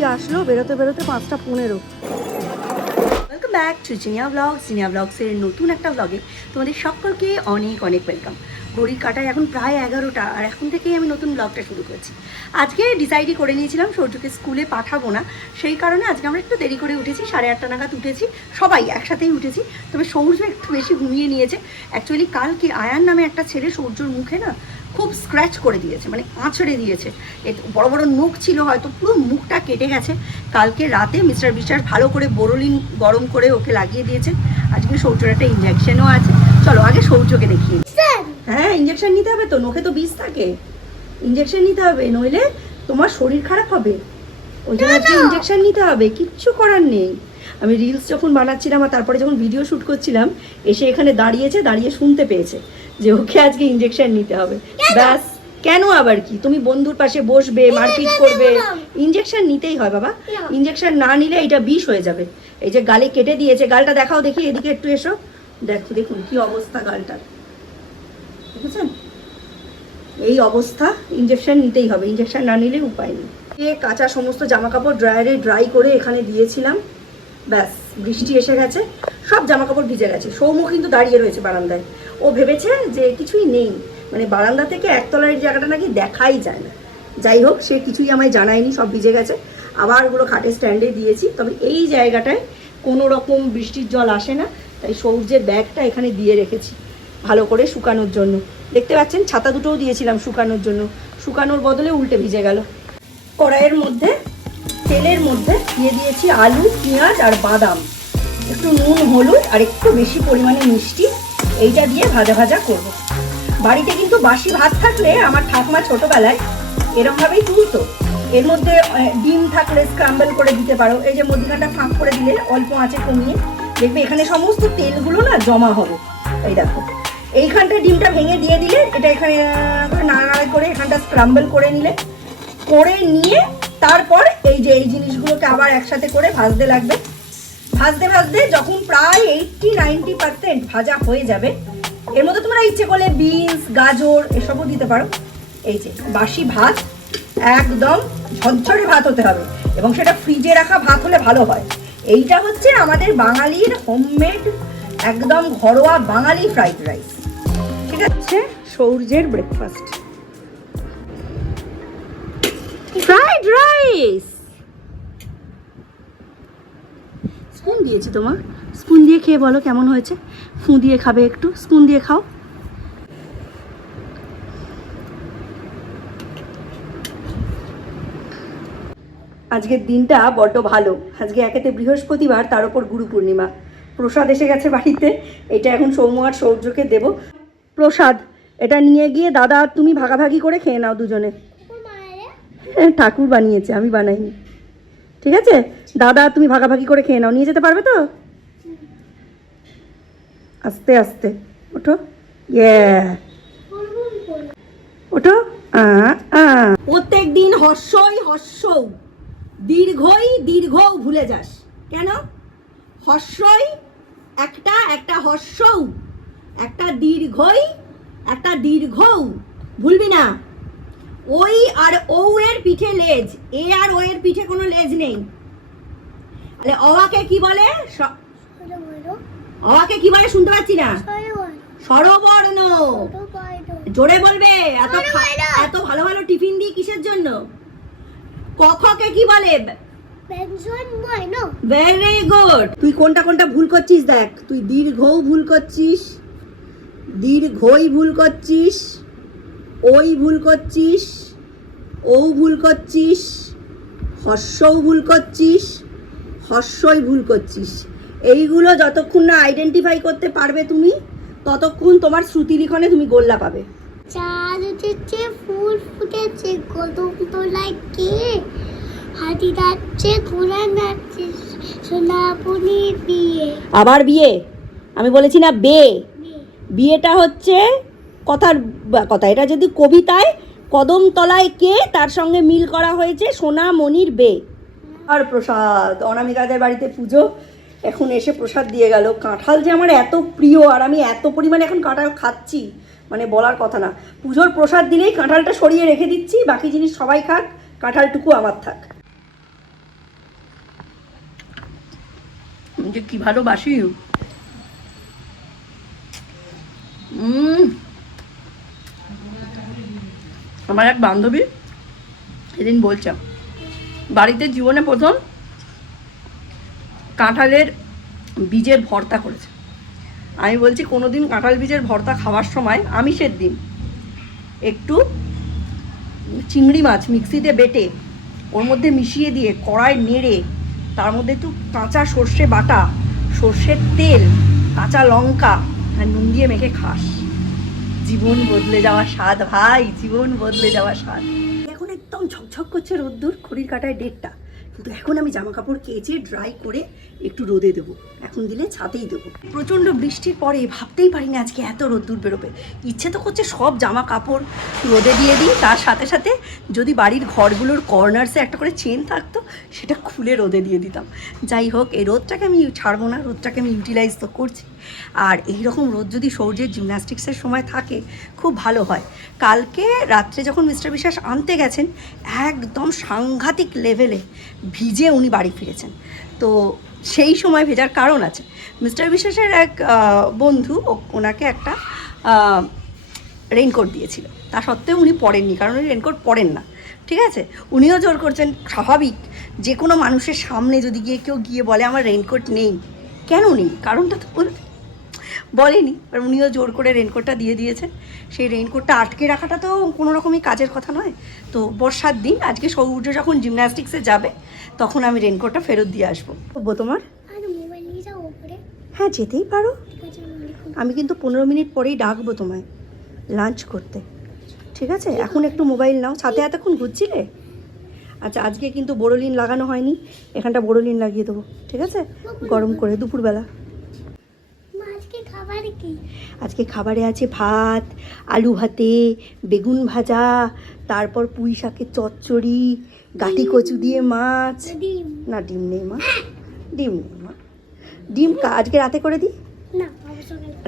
বৃষ্টি আসলো, বেরোতে বেরোতে 5:15। ওয়েলকাম ব্যাক টু জিনিয়া ব্লগসের নতুন একটা ব্লগে তোমাদের সকলকে অনেক অনেক ওয়েলকাম। ঘড়ির কাটায় এখন প্রায় 11টা, আর এখন থেকেই আমি নতুন ব্লগটা শুরু করছি। আজকে ডিসাইডই করে নিয়েছিলাম সূর্যকে স্কুলে পাঠাবো না, সেই কারণে আজকে আমরা একটু দেরি করে উঠেছি, 8:30 নাগাদ উঠেছি, সবাই একসাথেই উঠেছি। তবে সূর্য একটু বেশি ঘুমিয়ে নিয়েছে। অ্যাকচুয়ালি কালকে আয়ান নামে একটা ছেলে সূর্যর মুখে না খুব স্ক্র্যাচ করে দিয়েছে, মানে আঁচড়ে দিয়েছে। বড় বড় নখ ছিল, হয়তো পুরো মুখটা কেটে গেছে। কালকে রাতে মিস্টার বিশ্বাস ভালো করে বোরোলিন গরম করে ওকে লাগিয়ে দিয়েছে। আজকে সৌর্যর একটা ইঞ্জেকশনও আছে। চলো আগে সৌর্যকে দেখিয়ে। হ্যাঁ, ইঞ্জেকশন নিতে হবে তো, নখে তো বিষ থাকে, ইঞ্জেকশন নিতে হবে, নইলে তোমার শরীর খারাপ হবে। ওই জন্য আজকে ইঞ্জেকশন নিতে হবে, কিচ্ছু করার নেই। আমি রিলস যখন বানাচ্ছিলাম আর তারপরে যখন ভিডিও শ্যুট করছিলাম, এসে এখানে দাঁড়িয়েছে, দাঁড়িয়ে শুনতে পেয়েছে যে ওকে আজকে ইঞ্জেকশন নিতে হবে। ব্যাস, কেন আবার কি, তুমি বন্ধুর পাশে বসবে, মারপিট করবে? ইঞ্জেকশন নিতেই হয় বাবা, ইঞ্জেকশন না নিলে এটা বিষ হয়ে যাবে। এই যে গালে কেটে দিয়েছে, গালটা দেখাও দেখি, এদিকে একটু এসো, দেখো, দেখুন কি অবস্থা গালটার, দেখেছেন? এই অবস্থা, ইঞ্জেকশন নিতেই হবে, ইঞ্জেকশন না নিলে উপায় নেই। কাঁচা সমস্ত জামা কাপড় ড্রায়ারে ড্রাই করে এখানে দিয়েছিলাম, ব্যাস বৃষ্টি এসে গেছে, সব জামা কাপড় ভিজে গেছে। সৌম্য কিন্তু দাঁড়িয়ে রয়েছে বারান্দায়, ও ভেবেছে যে কিছুই নেই, মানে বারান্দা থেকে একতলার জায়গাটা নাকি দেখাই যায় না। যাই হোক, সে কিছুই আমায় জানায়নি, সব ভিজে গেছে। আবার ওগুলো খাটের স্ট্যান্ডে দিয়েছি। তবে এই জায়গাটায় কোনো রকম বৃষ্টির জল আসে না, তাই সৌর্যের ব্যাগটা এখানে দিয়ে রেখেছি ভালো করে শুকানোর জন্য। দেখতে পাচ্ছেন ছাতা দুটোও দিয়েছিলাম শুকানোর জন্য, শুকানোর বদলে উল্টে ভিজে গেল। কড়াইয়ের মধ্যে তেলের মধ্যে দিয়ে দিয়েছি আলু, পেঁয়াজ আর বাদাম, একটু নুন, হলুদ আর একটু বেশি পরিমাণে মিষ্টি, এইটা দিয়ে ভাজা ভাজা করব। বাড়িতে কিন্তু বাসি ভাত থাকলে আমার ঠাকুমা ছোটোবেলায় এরমভাবেই তুলতো। এর মধ্যে ডিম থাকলে স্ক্রাম্বল করে দিতে পারো, এই যে মধ্যখানটা ফাঁক করে দিলে অল্প আঁচে কমিয়ে দেখবে এখানে সমস্ত তেলগুলো না জমা হবে। এই দেখো, এইখানটা ডিমটা ভেঙে দিয়ে দিলে, এটা এখানে নাড়ানাড়ি করে এখানটা স্ক্রাম্বল করে নিয়ে তারপর এই যে এই জিনিসগুলোকে আবার একসাথে করে ভাজতে লাগবে। ভাজতে ভাজতে যখন প্রায় 80-90% ভাজা হয়ে যাবে, এর মধ্যে তোমরা ইচ্ছে করলে বিনস, গাজর এসবও দিতে পারো। এই যে বাসি ভাত, একদম ঝরঝরে ভাত হতে হবে, এবং সেটা ফ্রিজে রাখা ভাত হলে ভালো হয়। এইটা হচ্ছে আমাদের বাঙালির হোমমেড একদম ঘরোয়া বাঙালি ফ্রাইড রাইস। ঠিক আছে, সৌর্যের ব্রেকফাস্ট ফ্রাইড রাইস। স্পুন দিয়েছি তোমার, স্পুন দিয়ে খেয়ে বলো কেমন হয়েছে। ফু দিয়ে খাবে একটু, স্পুন দিয়ে খাও। আজকের দিনটা বড্ড ভালো। আজকে একেতে বৃহস্পতিবার, তার উপর গুরু পূর্ণিমা। প্রসাদ এসে গেছে বাড়িতে, এটা এখন সৌম্য আর সৌর্যকে দেব প্রসাদ। এটা নিয়ে গিয়ে দাদা আর তুমি ভাগাভাগি করে খেয়ে নাও দুজনে। ঠাকুর বানিয়েছে, আমি বানাইনি। ঠিক আছে, দাদা তুমি ভাগাভাগি করে খেয়ে নাও। নিয়ে যেতে পারবে তো? আস্তে আস্তে ওঠো, ওঠো। প্রত্যেক দিন হর্ষই হর্ষৌ, দীর্ঘই দীর্ঘৌ ভুলে যাস কেন? হর্ষই একটা, একটা হর্ষৌ, একটা দীর্ঘই, একটা দীর্ঘৌ, ভুলবি না। ওই আর ও এর পিঠে লেজ, এ আর ও এর পিঠে কোনো লেজ নেই। তাহলে অওয়াকে কি বলে? অওয়াকে কি বলে শুনতে পাচ্ছি না? স্বরবর্ণ। জোরে বলবে। এত ভালো ভালো টিফিন দিই কিসের জন্য? কখকে কি বলে? Very good. তুই কোনটা কোনটা ভুল করছিস দেখ। তুই দীর্ঘও ভুল করছিস, দীর্ঘই ভুল করছিস, ওই ভুল করছিস, ও ভুল করছিস, হর্ষও ভুল করছিস, হর্ষই ভুল করছিস। এইগুলো যতক্ষণ না আইডেন্টিফাই করতে পারবে তুমি, ততক্ষণ তোমার শ্রুতিলিখনে তুমি গোল্লা পাবে। চাঁদ উঠেছে, ফুল ফুটেছে, কদম তলায় কে হাতি যাচ্ছে, ঘোড়া নাচছে, সোনাপুরির বিয়ে। আবার বিয়ে? আমি বলেছি না বে, বিয়েটা হচ্ছে কথার কথা। এটা যদি কবিতায় কদম তলায় কে, তার সঙ্গে মিল করা হয়েছে সোনামণির বে। আর প্রসাদ, অনামিকাদের বাড়িতে পুজো, এখন এসে প্রসাদ দিয়ে গেল। কাঁঠাল যে আমার এত প্রিয়, আর আমি এত পরিমাণে এখন কাঁঠাল খাচ্ছি, মানে বলার কথা না। পুজোর প্রসাদ দিলেই কাঁঠালটা সরিয়ে রেখে দিচ্ছি, বাকি জিনিস সবাই খাক, কাঁঠালটুকু আমার থাক। যে কি ভালোবাসি। আমার এক বান্ধবী সেদিন বলছে বাড়িতে জীবনে প্রথম কাঁঠালের বীজের ভর্তা করেছে। আমি বলছি কোনোদিন কাঁঠাল বীজের ভর্তা খাওয়ার সময় আমিষের দিন একটু চিংড়ি মাছ মিক্সিতে বেটে ওর মধ্যে মিশিয়ে দিয়ে কড়াই নেড়ে তার মধ্যে একটু কাঁচা সর্ষে বাটা, সর্ষের তেল, কাঁচা লঙ্কা আর নুন দিয়ে মেখে খাস, জীবন বদলে যাওয়া স্বাদ ভাই, জীবন বদলে যাওয়া স্বাদ। এখন একদম ঝকঝক করছে রোদ্দুর, ঘড়ির কাঁটায় 1:30, কিন্তু এখন আমি জামা কাপড় কেচে ড্রাই করে একটু রোদে দেবো, এখন দিলে ছাতেই দেবো। প্রচণ্ড বৃষ্টির পরে ভাবতেই পারি না আজকে এত রোদ্দুর বেরোবে। ইচ্ছে তো করছে সব জামা কাপড় রোদে দিয়ে দিই, তার সাথে সাথে যদি বাড়ির ঘরগুলোর কর্নার্সে একটা করে চেন থাকতো সেটা খুলে রোদে দিয়ে দিতাম। যাই হোক, এই রোদটাকে আমি ছাড়বো না, রোদটাকে আমি ইউটিলাইজ তো করছি। আর এই রকম রোদ যদি সৌর্যের জিমন্যাস্টিক্সের সময় থাকে খুব ভালো হয়। কালকে রাত্রে যখন মিস্টার বিশ্বাস আনতে গেছেন একদম সাংঘাতিক লেভেলে ভিজে উনি বাড়ি ফিরেছেন। তো সেই সময় ভেজার কারণ আছে। মিস্টার বিশ্বাসের এক বন্ধু ওনাকে একটা রেইনকোট দিয়েছিল, তা সত্ত্বেও উনি পরেননি, কারণ উনি রেইনকোট পরেন না। ঠিক আছে, উনিও জোর করছেন, স্বাভাবিক। যে কোনো মানুষের সামনে যদি কেউ গিয়ে বলে আমার রেইনকোট নেই, কেন নেই কারণটা তো বলেনি, আর উনিও জোর করে রেইনকোটটা দিয়ে দিয়েছেন। সেই রেইনকোটটা আটকে রাখাটা তো কোনো রকমই কাজের কথা নয়। তো বর্ষার দিন আজকে সৌর্য যখন জিমন্যাস্টিক্সে যাবে তখন আমি রেইনকোটটা ফেরত দিয়ে আসবো। তোমার হ্যাঁ যেতেই পারো, আমি কিন্তু 15 মিনিট পরেই ডাকবো তোমায় লাঞ্চ করতে। ঠিক আছে, এখন একটু মোবাইল নাও। ছাতে এতক্ষণ ঘুরছিলে? আচ্ছা, আজকে কিন্তু বোরোলিন লাগানো হয়নি, এখানটা বোরোলিন লাগিয়ে দেবো। ঠিক আছে, গরম করে দুপুরবেলা। আজকে খাবারে আছে ভাত, আলু ভাতে, বেগুন ভাজা, তারপর পুঁই শাকের চচ্চড়ি, গাঁটি কচু দিয়ে মাছ। না ডিম নেই মা, ডিম নেই মা। ডিম আজকে রাতে করে দিই।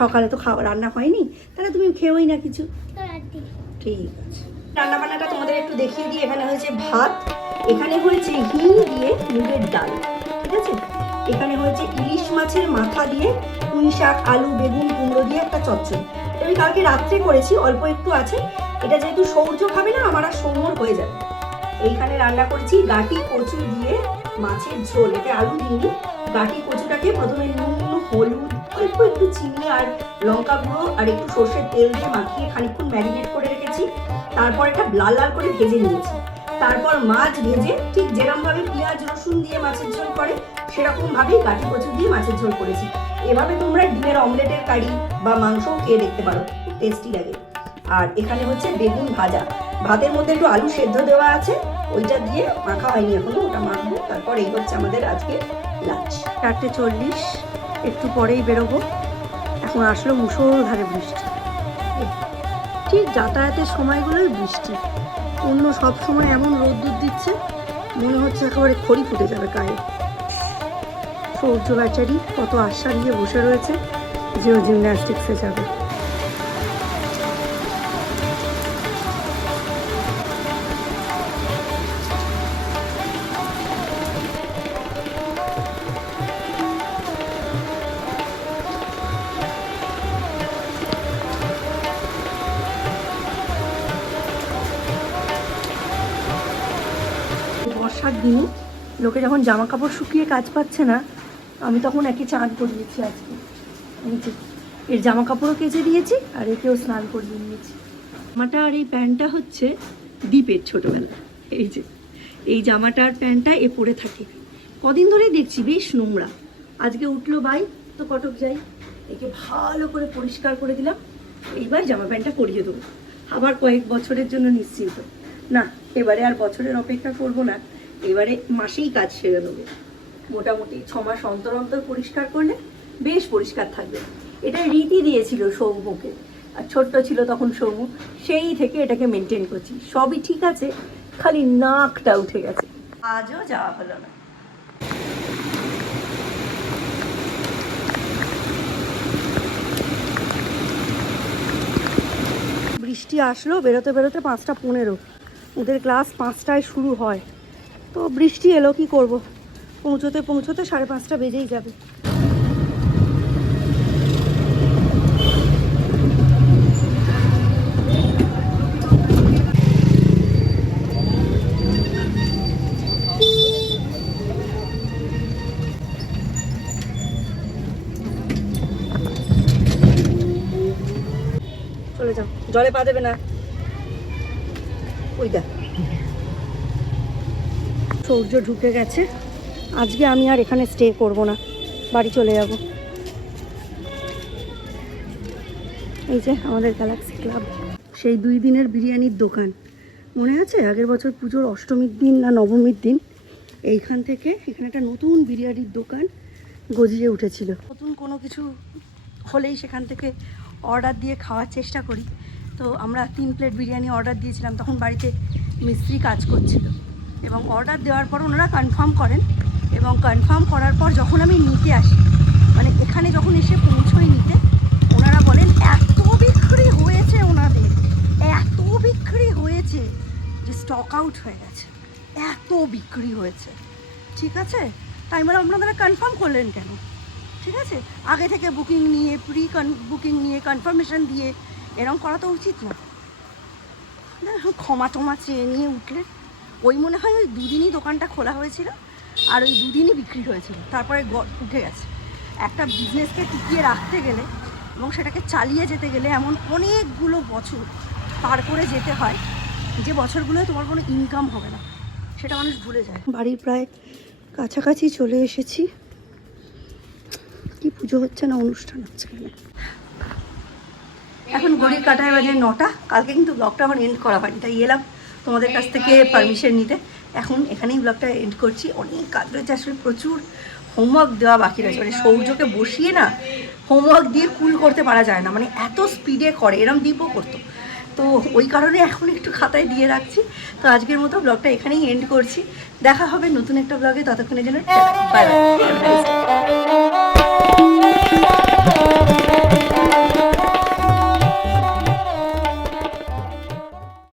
সকালে তো খাওয়া রান্না হয়নি, তাহলে তুমি খেয়েই না কিছু। ঠিক আছে, রান্না বান্নাটা তোমাদের একটু দেখিয়ে দিই। এখানে হয়েছে ভাত, এখানে হয়েছে হিং দিয়ে মুগের ডাল, ঠিক আছে, এখানে হয়েছে ইলিশ মাছের মাথা দিয়ে পুঁই শাক, আলু, বেগুন, কুমড়ো দিয়ে একটা চচ্চড়ি। আমি কালকে রাত্রে করেছি, অল্প একটু আছে। এটা যেহেতু সৌর্য খাবে না, আমার আর সৌম্যর হয়ে যাবে। এইখানে রান্না করেছি গাঁটি কচু দিয়ে মাছের ঝোল, এতে আলু দিইনি। গাঁটি কচুটাকে প্রথমে নুন, হলুদ, অল্প একটু চিনি আর লঙ্কা গুঁড়ো আর একটু সর্ষের তেল দিয়ে মাখিয়ে খানিকক্ষণ ম্যারিনেট করে রেখেছি। তারপর এটা লাল লাল করে ভেজে নিয়েছি। তারপর মাছ ভেজে ঠিক যেরকমভাবে পেঁয়াজ রসুন দিয়ে মাছের ঝোল করে সেরকমভাবেই গাঁটি কচু দিয়ে মাছের ঝোল করেছি। এভাবে তোমরা ডিমের অমলেটের কারি বা মাংসও খেয়ে দেখতে পারো, খুব টেস্টি লাগে। আর এখানে হচ্ছে বেগুন ভাজা, ভাতের মধ্যে একটু আলু সেদ্ধ দেওয়া আছে, ওইটা দিয়ে মাখা হয়নি এখনো, ওটা মাখবো। তারপর এই হচ্ছে আমাদের আজকে লাঞ্চ। 4:40, একটু পরেই বেরোবো। এখন আসলো মুষলধারে বৃষ্টি, ঠিক যাতায়াতের সময়গুলোই বৃষ্টি। অন্য সব সময় এমন রোদ্দুর দিচ্ছে, মনে হচ্ছে একেবারে খড়ি ফুটে যাবে গায়ে। সৌর্য বেচারি কত আশা নিয়ে বসে রয়েছে যে ও জিমন্যাস্টিক্সে যাবে। বর্ষার দিনে লোকে যখন জামা কাপড় শুকিয়ে কাজ পাচ্ছে না, আমি তখন একে চান করিয়েছি। আজকে এর জামা কাপড়ও কেচে দিয়েছি আর একেও স্নান করিয়ে নিয়েছি। জামাটা আর এই প্যান্টটা হচ্ছে দীপের ছোটোবেলা। এই যে এই জামাটা আর প্যান্টটা এ পরে থাকে, কদিন ধরেই দেখছি বেশ নোংরা। আজকে উঠলো বাই, তো কটক যাই, একে ভালো করে পরিষ্কার করে দিলাম। এইবার জামা প্যান্টটা পরিয়ে দেবো, আবার কয়েক বছরের জন্য নিশ্চিন্ত। না, এবারে আর বছরের অপেক্ষা করব না, এবারে মাসেই কাজ সেরে নেবো। মোটামুটি 6 মাস অন্তর অন্তর পরিষ্কার করলে বেশ পরিষ্কার থাকবে। এটা রীতি দিয়েছিল সৌম্যকে, আর ছোট্ট ছিল তখন সৌম্য, সেই থেকে এটাকে মেনটেন করছি। সবই ঠিক আছে, খালি নাকটা উঠে গেছে। আজও যাওয়া হলো না। বৃষ্টি আসলো বেরোতে বেরোতে 5:15, ওদের ক্লাস 5টায় শুরু হয়। তো বৃষ্টি এলো, কি করব, পৌঁছতে পৌঁছতে 5:30 বেজেই যাবে। যাও, জলে পা দেবে না। ওই দেখ সূর্য ঢুকে গেছে। আজকে আমি আর এখানে স্টে করব না, বাড়ি চলে যাব। এই যে আমাদের গ্যালাক্সি ক্লাব, সেই 2 দিনের বিরিয়ানির দোকান মনে আছে? আগের বছর পুজোর অষ্টমীর দিন না নবমীর দিন এইখান থেকে এখানে একটা নতুন বিরিয়ানির দোকান গজিয়ে উঠেছিল। নতুন কোনো কিছু হলেই সেখান থেকে অর্ডার দিয়ে খাওয়ার চেষ্টা করি। তো আমরা 3 প্লেট বিরিয়ানি অর্ডার দিয়েছিলাম, তখন বাড়িতে মিস্ত্রি কাজ করছিল এবং অর্ডার দেওয়ার পর ওনারা কনফার্ম করেন এবং কনফার্ম করার পর যখন আমি নিতে আসি, মানে এখানে যখন এসে পৌঁছোই নিতে, ওনারা বলেন এত বিক্রি হয়েছে, ওনাদের এত বিক্রি হয়েছে যে স্টক আউট হয়ে গেছে, এত বিক্রি হয়েছে। ঠিক আছে, তাই বলে আপনারা কনফার্ম করলেন কেন? ঠিক আছে, আগে থেকে বুকিং নিয়ে বুকিং নিয়ে কনফার্মেশন দিয়ে এরকম করা তো উচিত না। ক্ষমা টমা চেয়ে নিয়ে উঠলে ওই মনে হয় ওই 2 দিনই দোকানটা খোলা হয়েছিল আর ওই 2 দিনই বিক্রি হয়েছিল, তারপরে উঠে গেছে। একটা বিজনেসকে টিকিয়ে রাখতে গেলে এবং সেটাকে চালিয়ে যেতে গেলে এমন অনেকগুলো বছর পার করে যেতে হয় যে বছরগুলোয় তোমার কোনো ইনকাম হবে না, সেটা মানুষ ভুলে যায়। বাড়ির প্রায় কাছাকাছি চলে এসেছি। কি পুজো হচ্ছে না অনুষ্ঠান হচ্ছে এখানে। এখন ঘড়ির কাঁটায় বাজে 9টা। কালকে কিন্তু ব্লগটা আমার এন্ড করা হয়নি, তাই এলাম তোমাদের কাছ থেকে পারমিশন নিতে। এখন এখানেই ব্লগটা এন্ড করছি। অনেক কাজ রয়েছে, আসলে প্রচুর হোমওয়ার্ক দেওয়া বাকি রয়েছে। মানে সৌর্যকে বসিয়ে না হোমওয়ার্ক দিয়ে কুল করতে পারা যায় না, মানে এত স্পিডে করে, এরম দীপও করতো। তো ওই কারণে এখন একটু খাতায় দিয়ে রাখছি। তো আজকের মতো ব্লগটা এখানেই এন্ড করছি। দেখা হবে নতুন একটা ব্লগে, ততক্ষণের জন্য বাই বাই।